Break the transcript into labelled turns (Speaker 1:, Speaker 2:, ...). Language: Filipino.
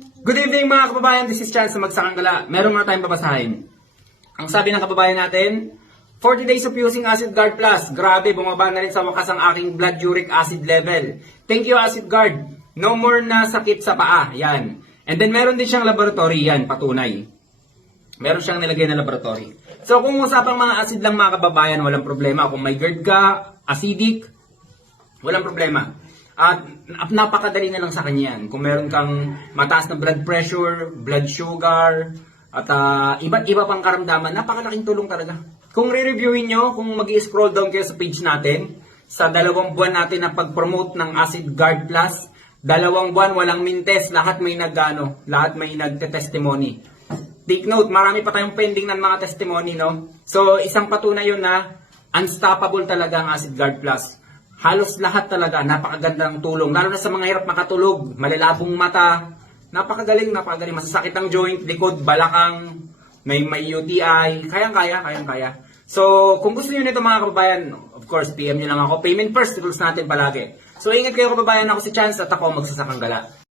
Speaker 1: Good evening mga kababayan, this is Chance na Magsakanggala. Meron mga tayong babasahin. Ang sabi ng kababayan natin, 40 days of using Acid Guard Plus. Grabe, bumaba na rin sa wakas ang aking blood uric acid level. Thank you Acid Guard. No more na sakit sa paa. Yan. And then meron din siyang laboratory. Yan, patunay. Meron siyang nilagay na laboratory. So kung usapang mga acid lang mga kababayan, walang problema. Kung may GERD ka, acidic, Walang problema. At nap- napakadali na lang sa kanya yan. Kung meron kang mataas na blood pressure, blood sugar, at ah, iba't iba pang karamdaman, napakalaking tulong talaga. Kung re-reviewin nyo, kung mag scroll down kayo sa page natin, sa dalawang buwan natin na pag-promote ng Acid Guard Plus, dalawang buwan walang mintes, lahat may nagano, lahat may nagte-testimony. Take note, marami pa tayong pending ng mga testimony, no? So, isang patunay yun na unstoppable talaga ang Acid Guard Plus. Halos lahat talaga, napakaganda ng tulong. Lalo na sa mga hirap makatulog, malalabong mata, napakagaling, napakagaling. Masasakit ang joint, likod, balakang, may, may UTI, kayang-kaya, kayang-kaya. So, kung gusto niyo nito mga kababayan, of course, PM niyo lang ako. Payment first, rules natin palagi. So, ingat kayo kababayan, ako si Chance at ako ang magsasakang gala.